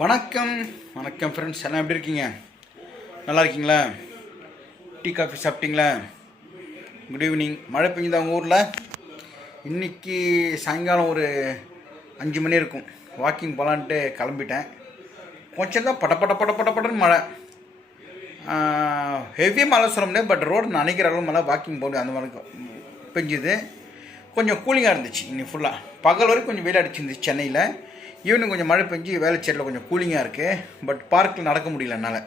வணக்கம். வணக்கம் ஃப்ரெண்ட்ஸ் எல்லாம் எப்படி இருக்கீங்க? நல்லா இருக்கீங்களா? டீ காஃபி சாப்பிட்டீங்களா? குட் ஈவினிங் மழை பெஞ்சுதா உங்கள் ஊரில்? இன்றைக்கி சாயங்காலம் ஒரு அஞ்சு மணி இருக்கும். வாக்கிங் போகலான்ட்டு கிளம்பிட்டேன். கொஞ்சம் தான் பட பட பட பட படன்னு மழை. ஹெவி மழை சொல்ல முடியாது பட் ரோடு நினைக்கிற அளவு மழை வாக்கிங் போக அந்த மாதிரி பெஞ்சுது. கொஞ்சம் கூலிங்காக இருந்துச்சு இன்னைக்கு ஃபுல்லாக பகல் வரைக்கும் கொஞ்சம் வெயில் அடிச்சிருந்துச்சு சென்னையில். ஈவினிங் கொஞ்சம் மழை பெஞ்சு வேலைச்சேரியில் கொஞ்சம் கூலிங்காக இருக்குது பட் பார்க்கில் நடக்க முடியல என்னால்.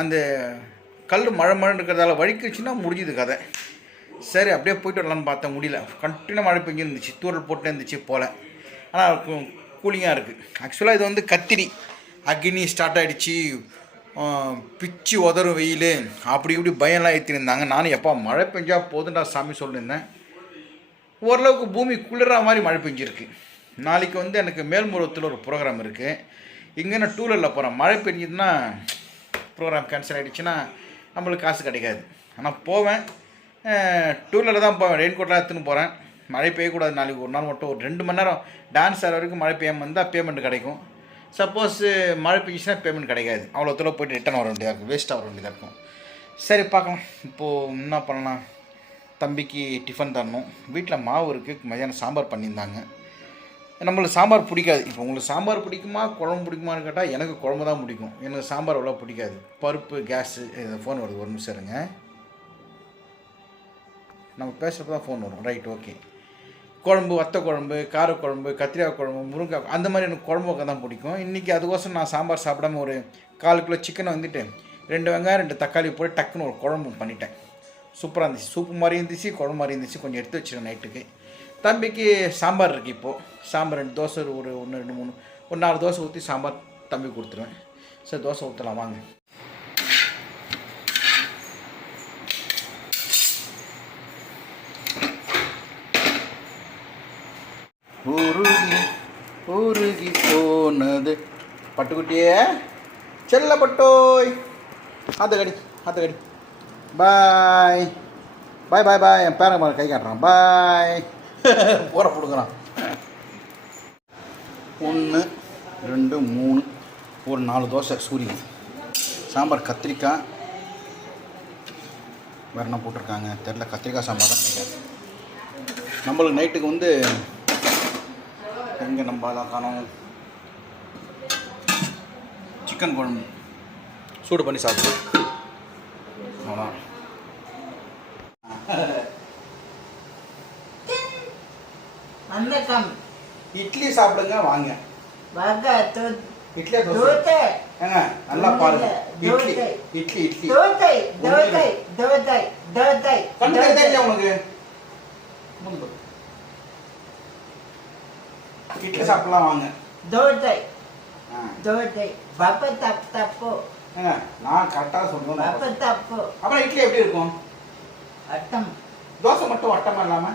அந்த கல் மழை மழை இருக்கிறதால வழிக்குச்சுன்னா முடிஞ்சுது கதை. சரி அப்படியே போயிட்டு வரலான்னு பார்த்தா முடியல. கண்டினியூ மழை பெஞ்சு இருந்துச்சு தூரல் போட்டு இருந்துச்சு போல். ஆனால் கூலிங்காக இருக்குது ஆக்சுவலாக இது வந்து கத்திரி. அக்னி ஸ்டார்ட் ஆகிடுச்சு பிச்சு உதறும் வெயில். அப்படி இப்படி பயம்லாம் ஏற்றிருந்தாங்க நானும் எப்போ மழை பெஞ்சால் போதுண்டா சாமி சொல்லியிருந்தேன் ஓரளவுக்கு பூமி குளிர மாதிரி மழை பெஞ்சிருக்கு. நாளைக்கு வந்து எனக்கு மேல்முருகத்தில் ஒரு ப்ரோக்ராம் இருக்குது இங்கே நான் டூலரில் போகிறேன் மழை பெஞ்சதுன்னா ப்ரோக்ராம் கேன்சல் ஆகிடுச்சுன்னா நம்மளுக்கு காசு கிடைக்காது. ஆனால் போவேன். டூலரில் தான் போவேன். ரெயின் கோட்லாம் எடுத்துன்னு போகிறேன் மழை பெய்யக்கூடாது. நாளைக்கு ஒரு நாள் மட்டும் ஒரு ரெண்டு மணி நேரம் டான்ஸ் ஆகிற வரைக்கும் மழை பெய்யாமல் இருந்தால் பேமெண்ட் கிடைக்கும். சப்போஸ் மழை பெஞ்சிச்சுன்னா பேமெண்ட் கிடைக்காது. அவ்வளோ தூரம் போயிட்டு ரிட்டர்ன் வர வேண்டியதாக இருக்கும். வேஸ்ட்டாக வர வேண்டியதாக இருக்கும். சரி பார்க்கலாம். இப்போது என்ன பண்ணலாம்? தம்பிக்கு டிஃபன் தரணும். வீட்டில் மாவு இருக்குது மதியானம் சாம்பார் பண்ணியிருந்தாங்க. நம்மளுக்கு சாம்பார் பிடிக்காது. இப்போ உங்களுக்கு சாம்பார் பிடிக்குமா குழம்பு பிடிக்குமான்னு கேட்டால் எனக்கு குழம்பு தான் பிடிக்கும். எனக்கு சாம்பார் அவ்வளோ பிடிக்காது. பருப்பு கேஸு ஃபோன் வருது. ஒரு நிமிஷம் இருங்க. நம்ம பேசுகிறப்ப தான் ஃபோன் வரும். ரைட் ஓகே குழம்பு வத்த குழம்பு காரக்குழம்பு கத்திரிக்காய் குழம்பு முருங்கை அந்த மாதிரி எனக்கு குழம்பு வைக்க தான் பிடிக்கும். இன்றைக்கி அதுக்கோசரம் நான் சாம்பார் சாப்பிடாம ஒரு கால் கிலோ சிக்கனை வந்துட்டு ரெண்டு வெங்காயம் ரெண்டு தக்காளி போட்டு டக்குன்னு ஒரு குழம்பு பண்ணிட்டேன். சூப்பராக இருந்துச்சு. சூப்பு மாதிரி இருந்துச்சு குழம்பு மாதிரி இருந்துச்சு. கொஞ்சம் எடுத்து வச்சிருக்கேன் நைட்டுக்கு தம்பிக்கு சாம்பார் இருக்குது இப்போது சாம்பார் ரெண்டு தோசை ஒரு ஒன்று ரெண்டு மூணு. ஒரு நாலு தோசை ஊற்றி சாம்பார் தம்பி கொடுத்துருவேன். சரி தோசை ஊற்றலாம் வாங்க. உருகி உருகி போனது. பட்டுக்குட்டியே செல்ல பட்டோய் ஆத்த கடி ஆத்த கடி. பாய். பாய் பாய் பாய். என் பேரன் கை காட்டுறான். பாய். போற கொடுக்குறான் ஒன்று ரெண்டு மூணு ஒரு நாலு தோசை சூரியன். சாம்பார் கத்திரிக்காய். வேறு என்ன போட்டிருக்காங்க? தெரில கத்திரிக்காய் சாம்பார் தான் நினைக்கிறேன். நம்மளுக்கு நைட்டுக்கு வந்து எங்கே நம்ம அதான் காணும்? சிக்கன் குழம்பு. சூடு பண்ணி சாப்பிடுவோம். அவ்வளோ வணக்கம். இட்லி சாப்பிடுங்க வாங்க. வாங்க இட்லியா தோசை? ஏங்க நல்லா பாருங்க. இட்லி. இட்லி இட்லி. தோசை தோசை தோசை தோசை. கண்ணு தெரிஞ்சா உனக்கு முன்பு. இட்லி சாப்பிடலாம் வாங்க. தோசை. தோசை. பப்ப தப்பு தப்பு. ஏங்க நான் கரெக்டாக சொல்லுவேன் பப்ப தப்பு. அப்புறம் இட்லி எப்படி இருக்கும்? அட்டம் தோசை மட்டும் வட்டமா இல்லாம?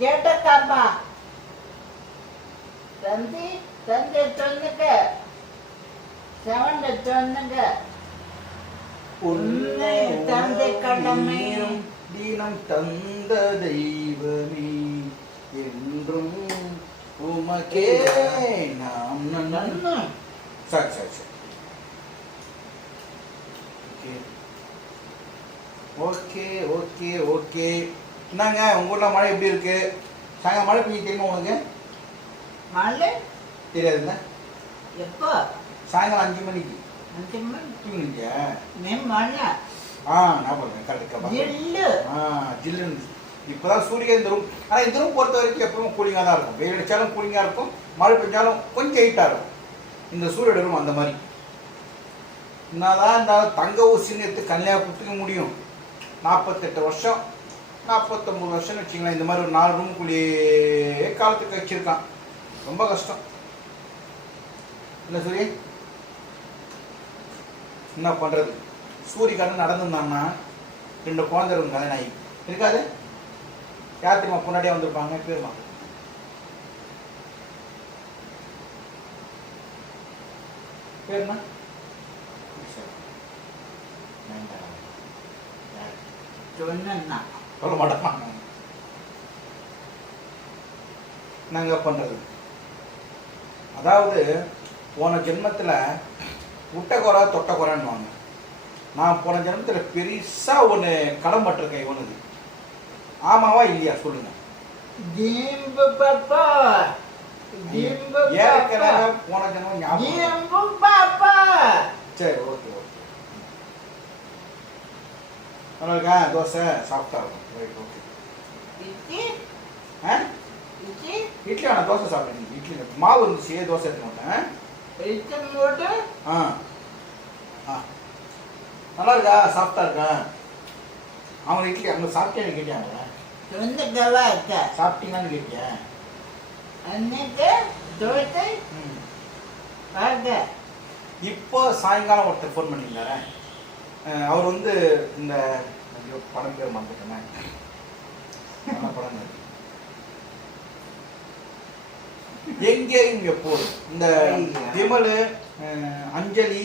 கேட்ட பா தந்தி தந்தை சொல்லுங்க. செவண்ட சொல்லுங்க. உன்னை தந்தை கடமை. தீனம் தந்த தெய்வமே என்றும் உமக்கே நாம் நன்றி நன்னு சரி சரி. சரி ஓகே ஓகே ஓகே. என்னங்க உங்க ஊர்ல மழை எப்படி இருக்கு? சாயங்காலம் மழை பெய்ய தெரியுமா உனக்கு மழை? தெரியாதுல்ல எப்போ? சாயங்காலம் அஞ்சு மணிக்கு. அஞ்சு மணி? தூங்குனீங்க மே மழை. ஆ ஞாபகம் கரெக்டாக ஜில்லு. ஆ ஜில்லுன்னு. இப்போதான் சூரியன் இந்த ரூம் ஆனால் இந்த ரூம் பொறுத்த வரைக்கும் எப்பவும் கூலிங்காக தான் இருக்கும். வெயில் அடித்தாலும் கூலிங்காக இருக்கும். மழை பெஞ்சாலும் கொஞ்சம் ஹீட்டாக இருக்கும். இந்த சூரியன் ரூம் அந்த மாதிரி. என்னதான் இருந்தாலும் தங்க ஊசின்னு எடுத்து கல்யாணம் குத்துக்க முடியும். நாற்பத்தெட்டு வருஷம் நாற்பத்தொம்பது வருஷம்னு வச்சுங்களேன் இந்த மாதிரி ஒரு நாலு ரூமுக்குள்ளேயே காலத்துக்கு வச்சுருக்கான். ரொம்ப கஷ்டம். என்ன சூரிய? என்ன பண்ணுறது சூரியகாரன் நடந்துருந்தாங்கன்னா ரெண்டு குழந்தை இருக்கும் ஆகி. இருக்காது. யார் தெரியுமா முன்னாடியே வந்திருப்பாங்க? பேருமா? பேருமா? சொன்னா சொல்ல மாட்டோம் நாங்கள் பண்ணுறது அதாவது போன ஜென்மத்தில் விட்ட குறை தொட்ட குறைன்னுவாங்க. நான் போன ஜென்மத்தில் பெருசாக ஒன்று கடன் பட்டிருக்கேன் இவனுக்கு ஆமாவா இல்லையா? சொல்லுங்க. ஏற்கனவே போன ஜென்மம் சரி ஓகே. நல்லா இருக்கா தோசை சாப்பிட்டா இருக்கும் ரைட் ஓகே இட்லி? ஆ இட்லி? இட்லி வேணாம். தோசை சாப்பிடுங்க இட்லி மாவு இருந்துச்சு. தோசை எடுத்து மாட்டேன் ஆ. ஆ. நல்லா இருக்கா? சாஃப்டா இருக்கா? அவங்க இட்லி அங்கே சாப்பிட்டேன்னு கேட்டாங்க சொந்த கவா இருக்கா. சாப்பிட்டீங்களான்னு கேட்டியா? அன்னைக்கு தோசை ம். பார்க்க இப்போ சாயங்காலம் ஒருத்தர் ஃபோன் அஹ் அவர் வந்து இந்த ஐயோ, படம் பேர் மறந்துட்டேன். நல்ல படம். எங்கே இங்க போகுது இந்த விமல் அஞ்சலி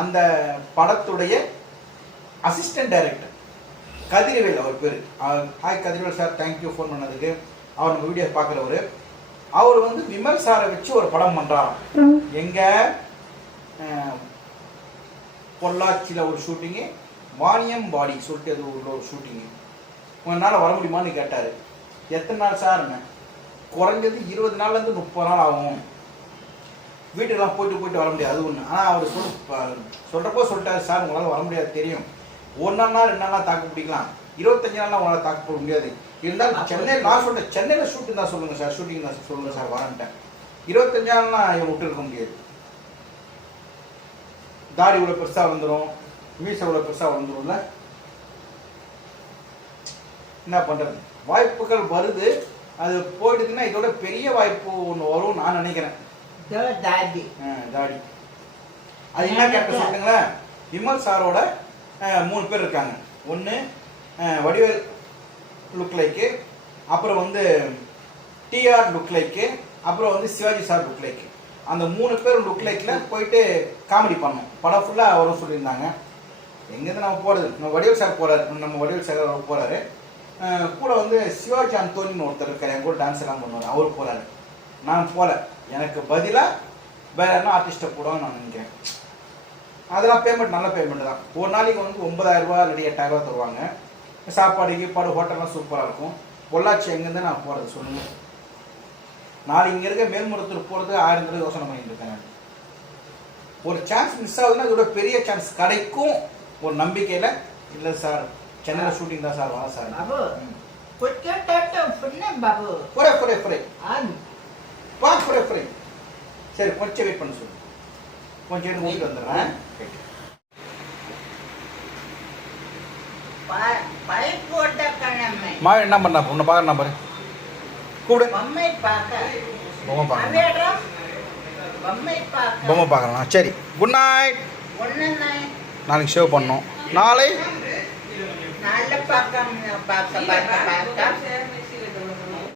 அந்த படத்துடைய அசிஸ்டன்ட் டைரக்டர் கதிரவேல் அவர் பேர். Hi Kathirvel sir thank you phone பண்ணதுக்கு. அவர் நம்ம வீடியோ பார்க்குறவர். அவர் வந்து விமல் சாரை வச்சு ஒரு படம் பண்ணுறாராம் எங்க? பொள்ளாச்சியில் ஒரு ஷூட்டிங்கு வாணியம்பாடி சொல்லிட்டு அது ஒரு ஷூட்டிங்கு உங்களால் வர முடியுமான்னு கேட்டார். எத்தனை நாள் சார்ங்க குறைஞ்சது இருபது நாள்லேருந்து முப்பது நாள் ஆகும். வீட்டுக்கெல்லாம் போயிட்டு போயிட்டு வர முடியாது அது ஒன்று ஆனால் அவர் சொல் சொல்கிறப்போ சொல்லிட்டாரு சார் உங்களால் வர முடியாது தெரியும். ஒரு நாள் நாள் ரெண்டு நாள் தாக்கு பிடிக்கலாம். இருபத்தஞ்சு நாள்லாம் உங்களால் தாக்கு போட முடியாது. இருந்தாலும் சென்னை நான் சொல்லிட்டேன் சென்னையில் ஷூட்டிங் தான் சொல்லுங்கள் சார் ஷூட்டிங் தான் சொல்லுங்கள் சார் வரேன்ட்டேன் இருபத்தஞ்சு நாள்லாம் விட்டு இருக்க முடியாது. தாடி இவ்வளோ பெருசாக வந்துடும் மீசை இவ்வளோ பெருசாக வந்துடும்ல என்ன பண்ணுறது வாய்ப்புகள் வருது. அது போயிடுதுன்னா இதோட பெரிய வாய்ப்பு ஒன்று வரும் நான் நினைக்கிறேன். தாடி. தாடி. அது என்ன கேரக்டர் சொல்லுங்களேன் விமல் சாரோட மூணு பேர் இருக்காங்க. ஒன்று வடிவேல் லுக் லைக்கு அப்புறம் வந்து டிஆர் லுக் லைக்கு அப்புறம் வந்து சிவாஜி சார் லுக் லைக்கு அந்த மூணு பேர் லுக் லைக்கில் போயிட்டு காமெடி பண்ணோம் படம் ஃபுல்லாக வரும் சொல்லியிருந்தாங்க. எங்கேருந்து நம்ம போகிறது நம்ம வடிவல் சார் போகிறாரு நம்ம வடிவல் சார் அவர் போகிறாரு கூட வந்து சிவாஜி அந்தோனின்னு ஒருத்தர் இருக்கார். என் கூட டான்ஸ் எல்லாம் பண்ணுவார். அவர் போகிறாரு நான் போகல எனக்கு பதிலாக வேற என்ன ஆர்டிஸ்ட்டை போடுவான்னு நான் நினைக்கிறேன். அதெல்லாம் பேமெண்ட் நல்ல பேமெண்ட் தான். ஒரு நாளைக்கு வந்து ஒன்பதாயிரரூபா ரூபாய் இல்லாட்டி தருவாங்க. சாப்பாடு கீப்பாடு ஹோட்டல்லாம் சூப்பராக இருக்கும். பொள்ளாச்சி எங்கேருந்து நான் போகிறது சொல்லுங்கள் நாளைக்கு இங்கே இருக்க மேல்முறத்தூர் போகிறது ஆயிரம் தடவை யோசனை பண்ணிட்டு இருக்கேன் நான். ஒரு சான்ஸ் மிஸ் ஆகுதுன்னா இதோட பெரிய சான்ஸ் கிடைக்கும். ஒரு நம்பிக்கையில் இல்லை சார் சென்னையில் ஷூட்டிங் தான் சார் வரேன் சார் புரே புரே ஆன் வா புரே புரே சரி கொஞ்சம் வெயிட் பண்ண சொல்லு கொஞ்சம் நேரம் ஊட்டிட்டு வந்துடுறேன். என்ன பண்ணா உன்னை பார்க்க நம்பர் கூப்பிடு. பொம்மை பார்க்க. பொம்மை பார்க்கலாம். பொம்மை பார்க்க. பொம்மை பார்க்கலாம். சரி. குட் நைட் நாளைக்கு ஷேவ் பண்ணோம் நாளை? பார்க்க பார்க்க பார்க்க?